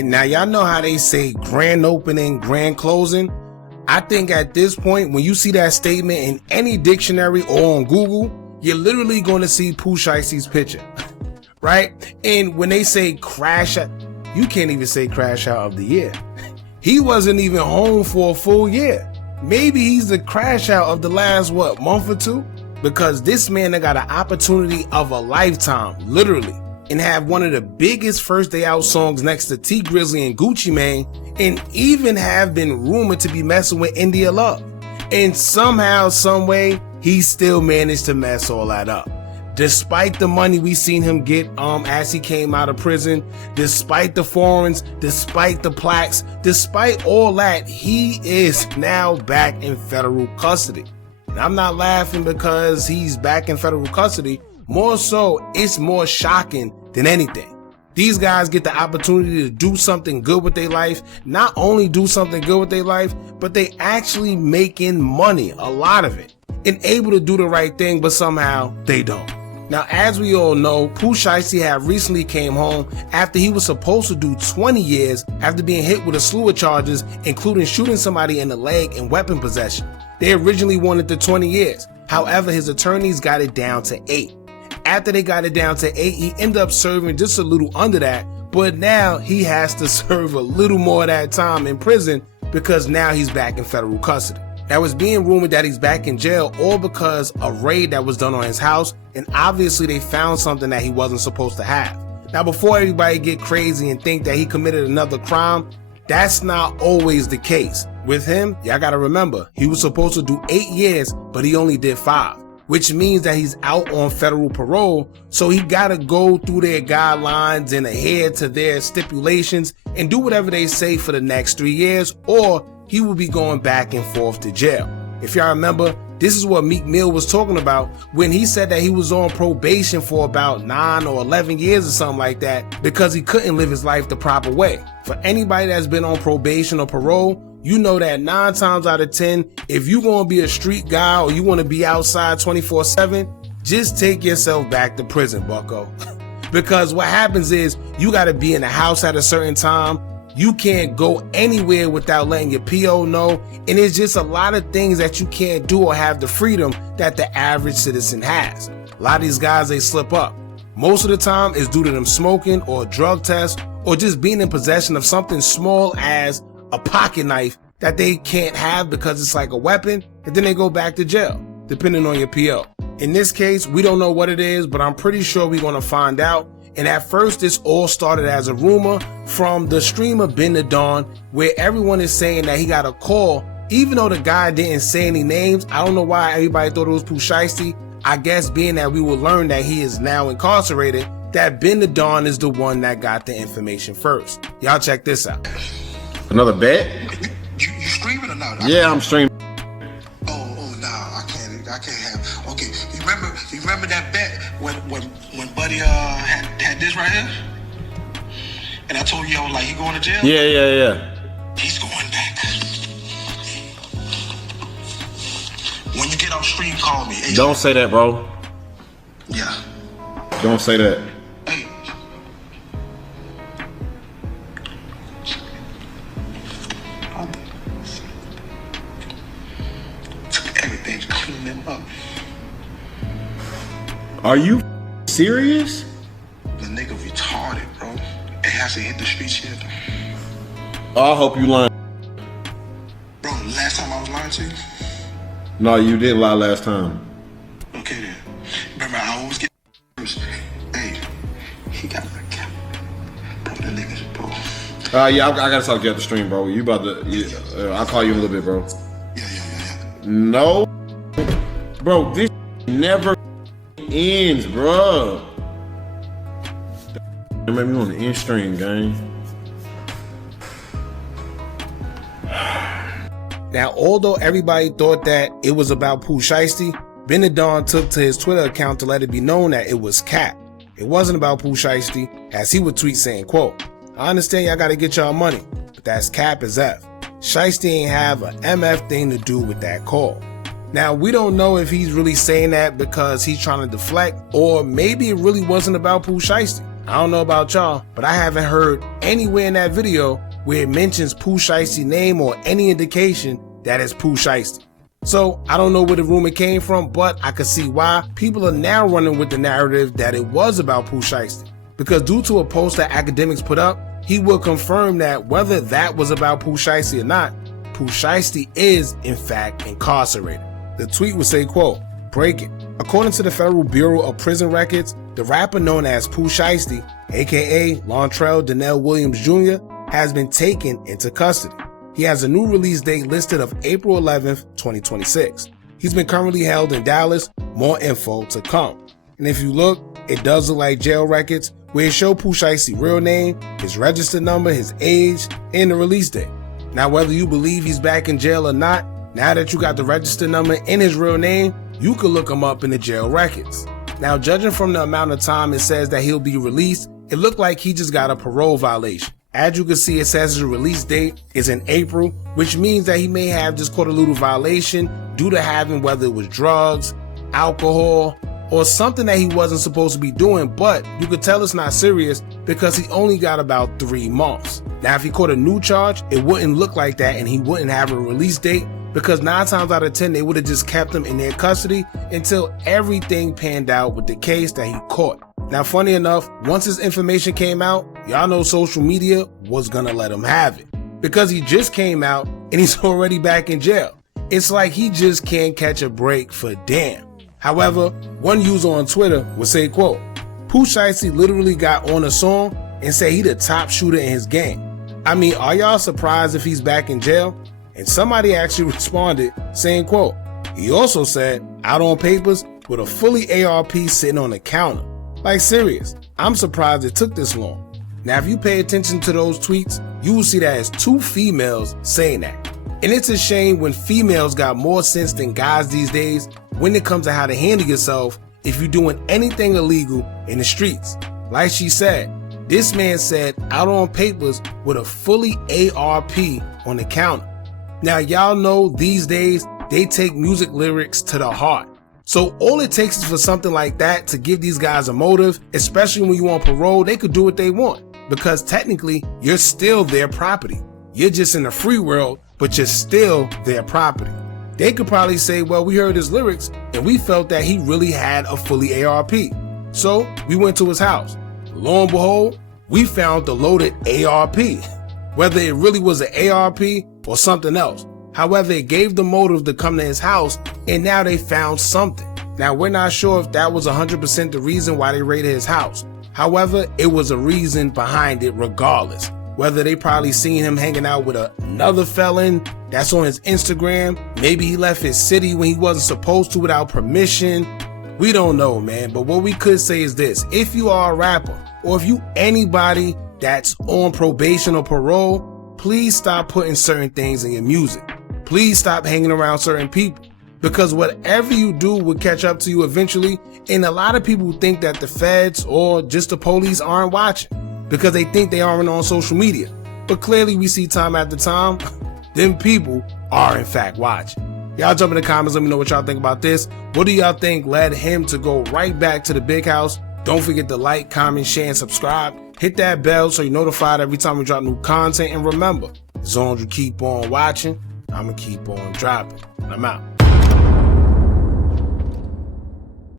Now y'all know how they say grand opening, grand closing. I think at this point, when you see that statement in any dictionary or on Google, you're literally going to see Pooh Shiesty's picture, right? And when they say crash out, you can't even say crash out of the year. He wasn't even home for a full year. Maybe he's the crash out of the last, month or two? Because this man that got an opportunity of a lifetime, literally, and have one of the biggest first day out songs next to T Grizzly and Gucci Mane, and even have been rumored to be messing with India Love. And somehow, some way, he still managed to mess all that up. Despite the money we seen him get as he came out of prison, despite the foreigns, despite the plaques, despite all that, he is now back in federal custody. And I'm not laughing because he's back in federal custody. More so, it's more shocking than anything. These guys get the opportunity to do something good with their life. Not only do something good with their life, but they actually making money, a lot of it, and able to do the right thing, but somehow they don't. Now, as we all know, Pooh Shiesty had recently came home after he was supposed to do 20 years after being hit with a slew of charges, including shooting somebody in the leg and weapon possession. They originally wanted the 20 years. However, his attorneys got it down to 8. After they got it down to 8, he ended up serving just a little under that, but now he has to serve a little more of that time in prison because now he's back in federal custody. Now, it's being rumored that he's back in jail all because a raid that was done on his house, and obviously they found something that he wasn't supposed to have. Now, before everybody get crazy and think that he committed another crime, that's not always the case. With him, y'all gotta remember, he was supposed to do 8 years, but he only did 5. Which means that he's out on federal parole, so he gotta go through their guidelines and adhere to their stipulations and do whatever they say for the next 3 years, or he will be going back and forth to jail. If y'all remember, this is what Meek Mill was talking about when he said that he was on probation for about 9 or 11 years or something like that because he couldn't live his life the proper way. For anybody that's been on probation or parole, you know that 9 times out of 10, if you gonna be a street guy or you wanna be outside 24/7, just take yourself back to prison, bucko. Because what happens is you gotta be in the house at a certain time. You can't go anywhere without letting your PO know. And it's just a lot of things that you can't do or have the freedom that the average citizen has. A lot of these guys, they slip up. Most of the time it's due to them smoking or a drug test or just being in possession of something small as a pocket knife that they can't have because it's like a weapon, and then they go back to jail, depending on your PO. In this case, we don't know what it is, but I'm pretty sure we're gonna find out. And at first, this all started as a rumor from the streamer Ben the Don, where everyone is saying that he got a call, even though the guy didn't say any names. I don't know why everybody thought it was Pooh Shiesty. I guess being that we will learn that he is now incarcerated, that Ben the Don is the one that got the information first. Y'all check this out. Another bet? You streaming or not? Yeah, I'm streaming. Oh no, I can't have. Okay, you remember that bet when Buddy had this right here, and I told you I was like, he going to jail? Yeah. He's going back. When you get off stream, call me. Hey, Don't say that, bro. Yeah. Don't say that. Hey. Everything's cleaning them up. Are you serious? The nigga retarded, bro. It has to hit the streets yet. I hope you lying. Bro, last time I was lying to you? No, you did lie last time. Okay then. Remember, I always get hey, he got my cap. Bro, the niggas, bro. Yeah, I gotta talk to you at the stream, bro. You about to, I'll call you in a little bit, bro. Yeah. No. Bro, this never ends, bro. It made me on the end stream, gang. Now, although everybody thought that it was about Pooh Shiesty, Ben the Don took to his Twitter account to let it be known that it was cap. It wasn't about Pooh Shiesty, as he would tweet saying, quote, "I understand y'all gotta get y'all money, but that's cap as F. Shiesty ain't have a MF thing to do with that call." Now, we don't know if he's really saying that because he's trying to deflect, or maybe it really wasn't about Pooh Shiesty. I don't know about y'all, but I haven't heard anywhere in that video where it mentions Pooh Shiesty's name or any indication that it's Pooh Shiesty. So I don't know where the rumor came from, but I can see why people are now running with the narrative that it was about Pooh Shiesty. Because due to a post that academics put up, he will confirm that whether that was about Pooh Shiesty or not, Pooh Shiesty is in fact incarcerated. The tweet would say, quote, breaking. According to the Federal Bureau of Prison Records, the rapper known as Pooh Shiesty, aka Lontrell Donnell Williams Jr., has been taken into custody. He has a new release date listed of April 11th, 2026. He's been currently held in Dallas. More info to come. And if you look, it does look like jail records where it shows Pooh Shiesty's real name, his registered number, his age, and the release date. Now, whether you believe he's back in jail or not, now that you got the registered number and his real name, you can look him up in the jail records. Now, judging from the amount of time it says that he'll be released, it looked like he just got a parole violation. As you can see, it says his release date is in April, which means that he may have just caught a little violation due to having whether it was drugs, alcohol, or something that he wasn't supposed to be doing, but you could tell it's not serious because he only got about 3 months. Now, if he caught a new charge, it wouldn't look like that and he wouldn't have a release date because 9 times out of 10, they would have just kept him in their custody until everything panned out with the case that he caught. Now, funny enough, once his information came out, y'all know social media was gonna let him have it because he just came out and he's already back in jail. It's like he just can't catch a break for damn. However, one user on Twitter would say, quote, Pooh Shiesty literally got on a song and said he the top shooter in his game. I mean, are y'all surprised if he's back in jail? And somebody actually responded saying, quote, he also said, out on papers with a fully ARP sitting on the counter. Like serious, I'm surprised it took this long. Now, if you pay attention to those tweets, you will see that it's 2 females saying that. And it's a shame when females got more sense than guys these days when it comes to how to handle yourself if you're doing anything illegal in the streets. Like she said, this man said out on papers with a fully ARP on the counter. Now, y'all know these days they take music lyrics to the heart. So all it takes is for something like that to give these guys a motive, especially when you on parole. They could do what they want because technically you're still their property. You're just in the free world, but you're still their property. They could probably say, well, we heard his lyrics and we felt that he really had a fully ARP. So we went to his house. Lo and behold, we found the loaded ARP, whether it really was an ARP or something else. However, it gave the motive to come to his house and now they found something. Now, we're not sure if that was 100% the reason why they raided his house. However, it was a reason behind it regardless. Whether they probably seen him hanging out with another felon that's on his Instagram. Maybe he left his city when he wasn't supposed to without permission. We don't know, man. But what we could say is this. If you are a rapper or if you anybody that's on probation or parole, please stop putting certain things in your music. Please stop hanging around certain people because whatever you do will catch up to you eventually. And a lot of people think that the feds or just the police aren't watching because they think they aren't on social media. But clearly we see time after time, them people are in fact watching. Y'all jump in the comments, let me know what y'all think about this. What do y'all think led him to go right back to the big house? Don't forget to like, comment, share, and subscribe. Hit that bell so you're notified every time we drop new content. And remember, as long as you keep on watching, I'm going to keep on dropping. I'm out.